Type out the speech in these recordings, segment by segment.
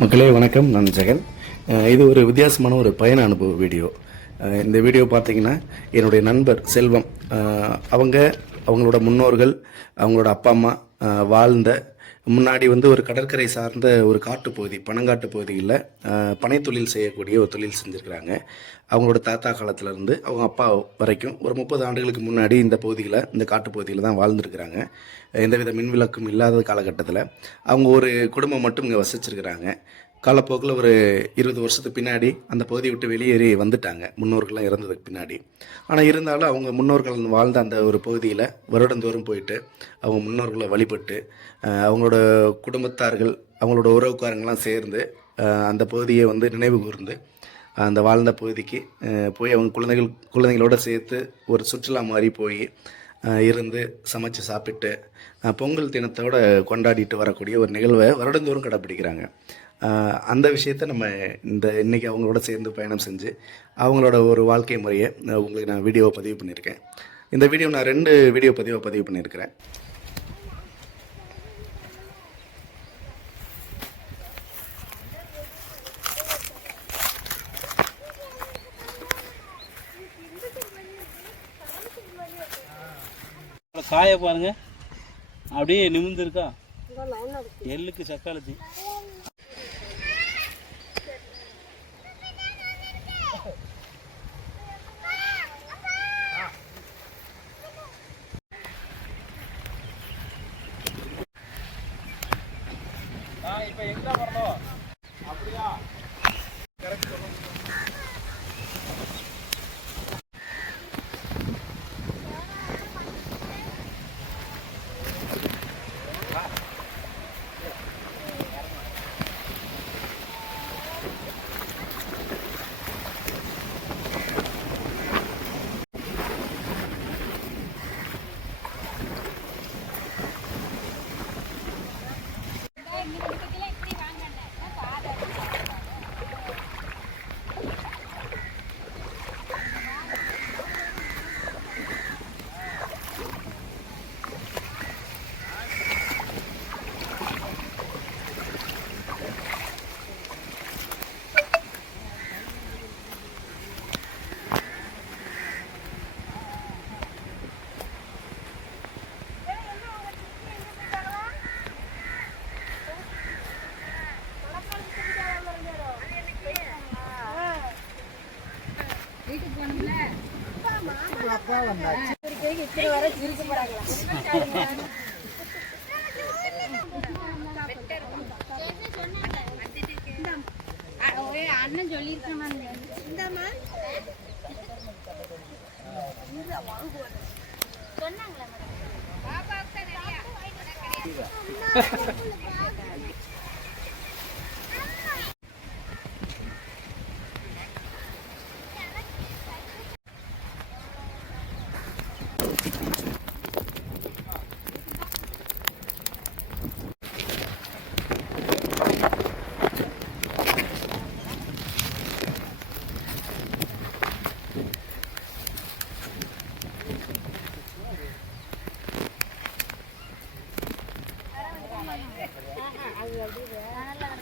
மக்களே வணக்கம், நான் ஜெகன். இது ஒரு வித்தியாசமான ஒரு பயண அனுபவ வீடியோ. இந்த வீடியோ பார்த்தீங்கன்னா என்னுடைய நண்பர் செல்வம், அவங்களோட முன்னோர்கள், அவங்களோட அப்பா அம்மா வாழ்ந்த முன்னாடி ஒரு கடற்கரை சார்ந்த ஒரு காட்டுப்பகுதி, பனங்காட்டு பகுதியில் பனை தொழில் செய்யக்கூடிய ஒரு தொழில் செஞ்சுருக்கிறாங்க. அவங்களோட தாத்தா காலத்திலேருந்து அவங்க அப்பா வரைக்கும் ஒரு 30 ஆண்டுகளுக்கு முன்னாடி இந்த பகுதியில், இந்த காட்டுப்பகுதியில் தான் வாழ்ந்துருக்கிறாங்க. எந்தவித மின்விளக்கும் இல்லாத காலகட்டத்தில் அவங்க ஒரு குடும்பம் மட்டும் இங்கே வசிச்சிருக்கிறாங்க. காலப்போக்கில் ஒரு 20 வருஷத்துக்கு பின்னாடி அந்த பகுதியை விட்டு வெளியேறி வந்துட்டாங்க, முன்னோர்கள்லாம் இறந்ததுக்கு பின்னாடி. ஆனால் இருந்தாலும் அவங்க முன்னோர்கள் வாழ்ந்த அந்த ஒரு பகுதியில் வருடந்தோறும் போயிட்டு அவங்க முன்னோர்களை வழிபட்டு அவங்களோட குடும்பத்தார்கள், அவங்களோட உறவுக்காரங்களாம் சேர்ந்து அந்த பகுதியை நினைவு கூர்ந்து அந்த வாழ்ந்த பகுதிக்கு போய் அவங்க குழந்தைகளோடு சேர்த்து ஒரு சுற்றுலா மாதிரி போய் இருந்து சமைச்சு சாப்பிட்டு பொங்கல் தினத்தோடு கொண்டாடிட்டு வரக்கூடிய ஒரு நிகழ்வை வருடந்தோறும் கடைப்பிடிக்கிறாங்க. அந்த விஷயத்தை நம்ம இன்றைக்கி அவங்களோட சேர்ந்து பயணம் செஞ்சு அவங்களோட ஒரு வாழ்க்கை முறையை உங்களுக்கு நான் வீடியோவை பதிவு பண்ணியிருக்கேன். இந்த வீடியோ நான் 2 வீடியோ பதிவு பண்ணியிருக்கிறேன். காய பாருங்க, அப்படியே நிமிர்ந்து இருக்கா, எள்ளுக்கு சக்காலத்தி. இப்ப எங்க வரணும் அப்படியா? கரெக்ட். அப்பா வந்தாச்சு. இத்தனை வரை சிரிக்க போறாங்களா? அண்ணன் சொல்லியிருக்கேன். சொன்னாங்களா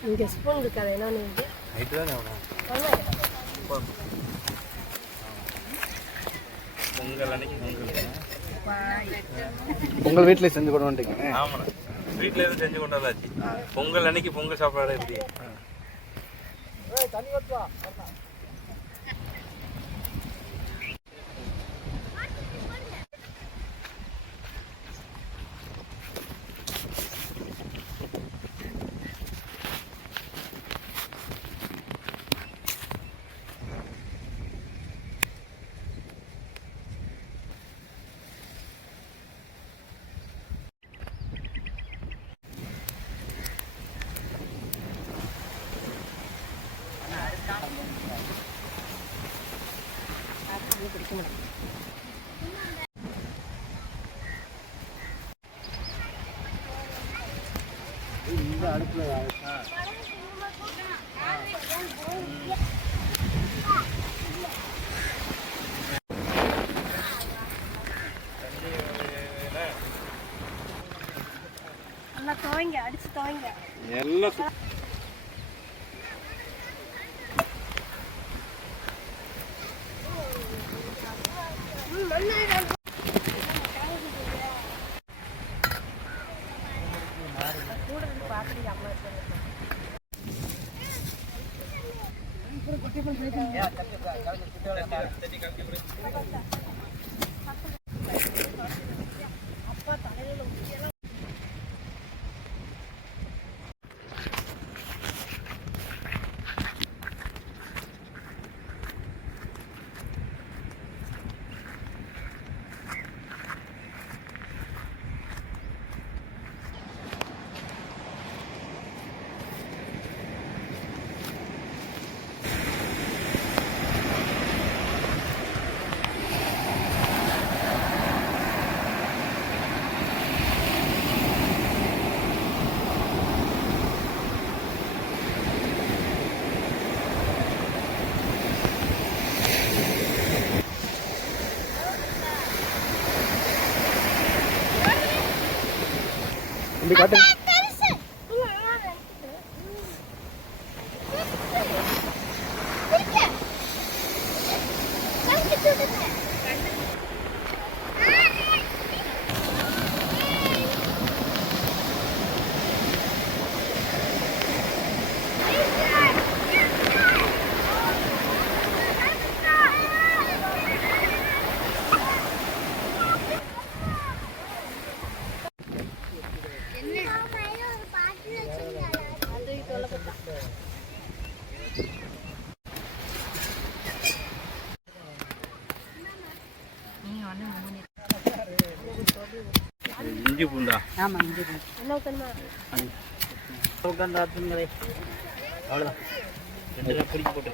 இங்கே ஸ்பூன் இருக்காது, என்ன பொங்கல் அன்னைக்கு பொங்கல் வீட்டில் செஞ்சு கொண்டு வந்துட்டீங்க? ஆமாண்ணா, வீட்டில் எதுவும் செஞ்சு கொண்டு வந்தாச்சு. பொங்கல் அன்னைக்கு பொங்கல் சாப்பாடு எப்படி? பிடிக்க முடியும். இந்த அடுப்புல நல்லா துவைங்க, அடிச்சு துவைங்க எல்லாம். தம்பி காட்டு. இஞ்சி பூண்டா? ஆமாம், இஞ்சி பூண்டு. உட்காந்து ஆத்துங்களே, அவ்வளோதான். 2 பிடிச்சி போட்டு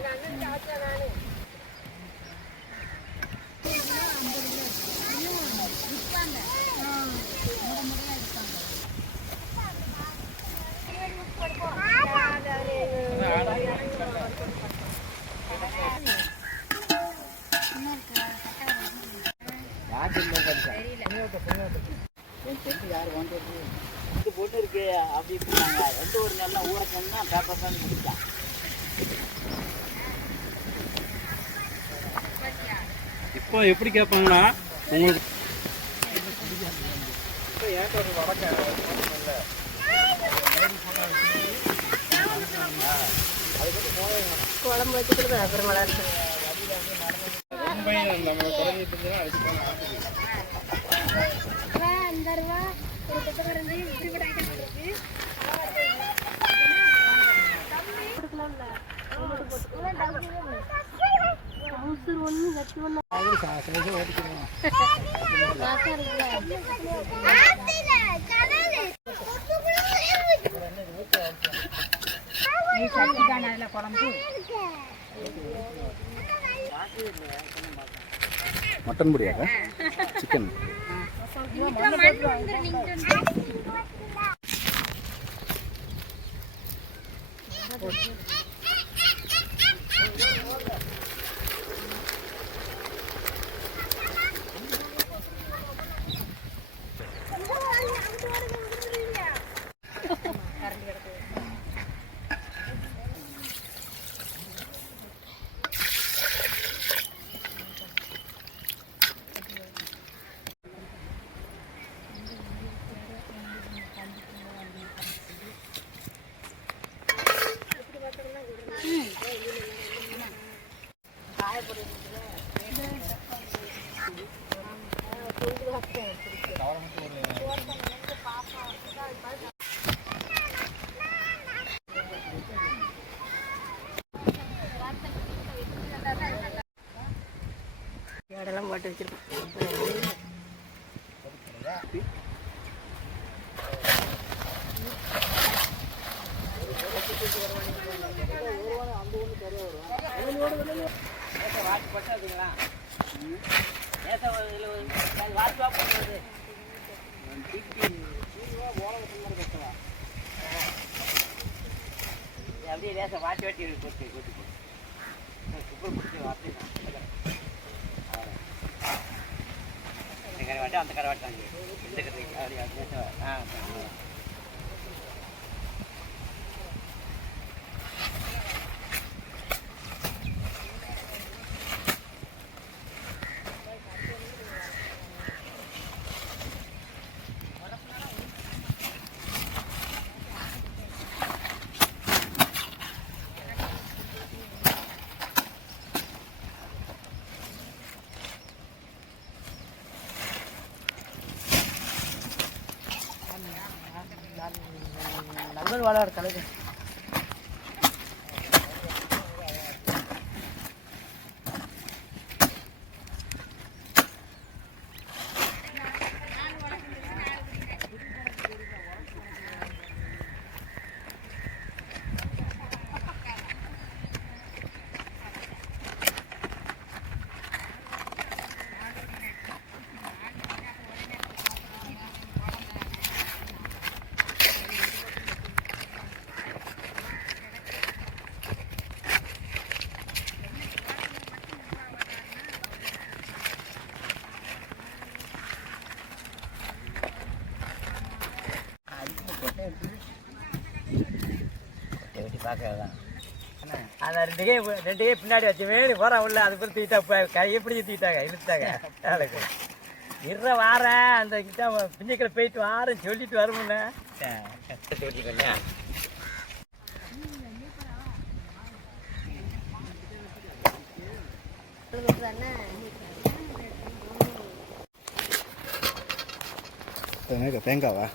போட்டு இருக்கு. அப்படி இப்படினாங்க. 2 நாள் ஊற சொன்னா பேப்பர் தான் முடிச்சான். இப்போ எப்படி கேட்பாங்கன்னா உங்களுக்கு குழம்பு வச்சுக்கிறது அப்புறம் வளர்த்து மட்டன் பிரியாக்கா? சிக்கன் இடம்லாம் போட்டு வச்சிருக்கோம். அப்படியே லேசா வாட்டி வாட்டி கொட்டி கொட்டி குப்பை பிடிச்சி வாட்டி கரை வாட்டி அந்த கரை வாட்டாங்க இந்த கரை அப்படியே விளையாடு கலைக்கு வெட்டி பார்க்கறதான் அந்த ரெண்டு கை பின்னாடி வச்சு வேணி போகிறான் உள்ள அது பேர் தூக்கிட்டா கையை பிடிச்சி தூக்கிட்டாங்க இழுத்தாங்க ஆளுக்கு இருற வாரேன் அந்த கிட்ட பிஞ்சிக்கலை போயிட்டு வாரேன் சொல்லிட்டு வருமுன்னே சொல்லிக்கலையா தேங்காவா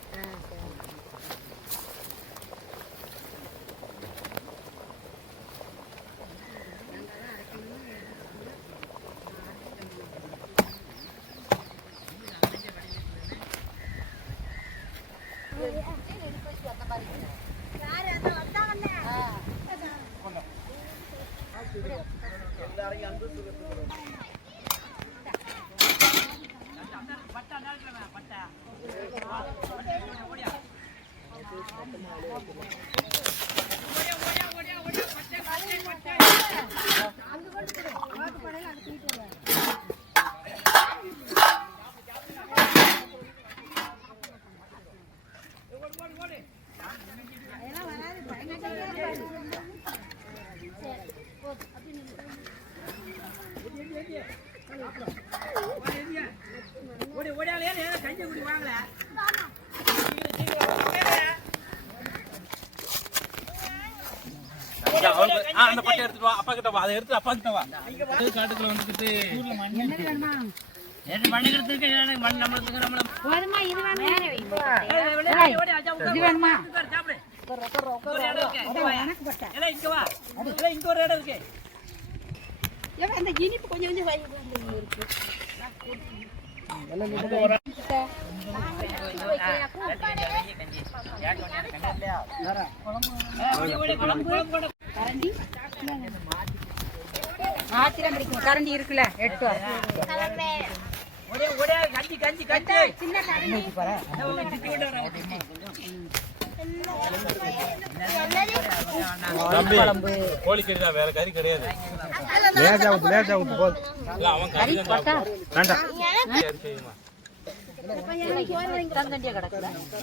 அந்த பட்டை எடுத்துட்டு வா அப்பா கிட்ட வா அதை எடுத்து அப்பா கிட்ட வா காட்டுக்குள்ள வந்துட்டு மண் நம்மளுக்கு போதுமா இது வேணுமா இங்க வா இங்க ஒரு இடம் இருக்கு அந்த இனிப்பு கொஞ்சம் கொஞ்சம் ஆத்திரம் பிடிக்கும் கரண்டி இருக்குல்ல எட்டு கஞ்சி கஞ்சி கஞ்சி சின்ன கரண்டி கோழிக்கறி தான் வேற கறி கிடையாது அவன் கறி செய்யுமா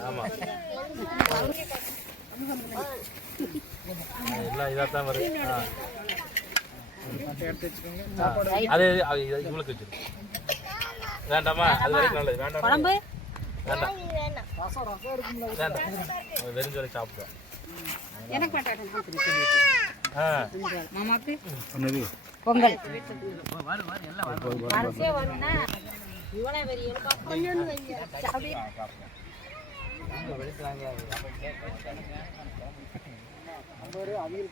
ஆமா எல்லாம் இதாத்தான் வருது அது இவங்களுக்கு வச்சிருக்கு வேண்டாமா அது வரைக்கும் நல்லது வேண்டாம் குழம்பு வேண்டாம் வேண்டாம் வெறுஞ்சோலை சாப்பிடுவோம் எனக்கு மாமாக்கு என்னது பொங்கல் வரிசையா வரும்னா இவனே வெறி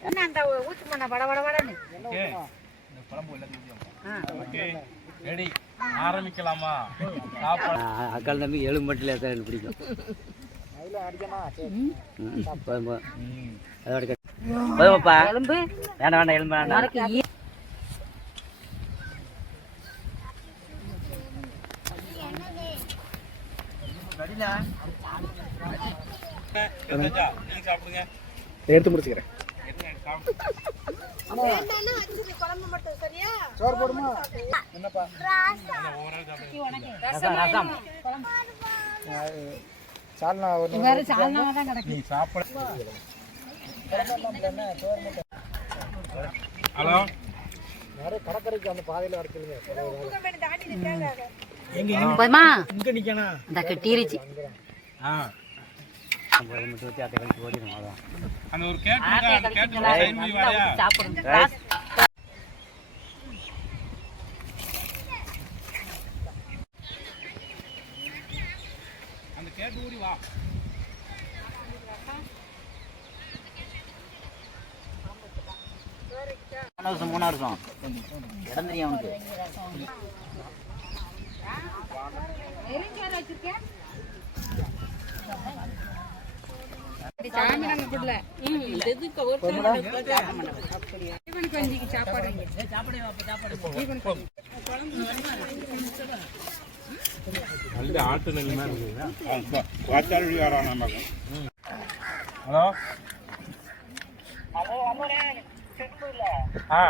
என்ன அந்த ஊத்து பண்ண வட வட வடன்னு ரெடி ஆரம்பிக்கலாமா அக்கால் தம்பி எலும்பட்டில் எத்தனை பிடிக்கும் எலும்பு வேண்டாம் வேண்டாம் எலும்பு வேண்டாம் சாப்பிடுங்க எடுத்து முடிச்சுக்கிறேன் ரசம் ஹலோ கடற்கரைக்கு அந்த பாதையில வரச்சுங்க போதுமா இங்க நிக்கணும் இந்த கட்டிருச்சு அந்த ஒரு கேட் சாப்பிடுங்க அந்த கேட் ஊறி வா 3 வருஷம் இடம் தெரியும் அவனுக்கு. நல்ல ஆட்டு நெல் மாதிரி இருக்குது. ஹலோ ஆ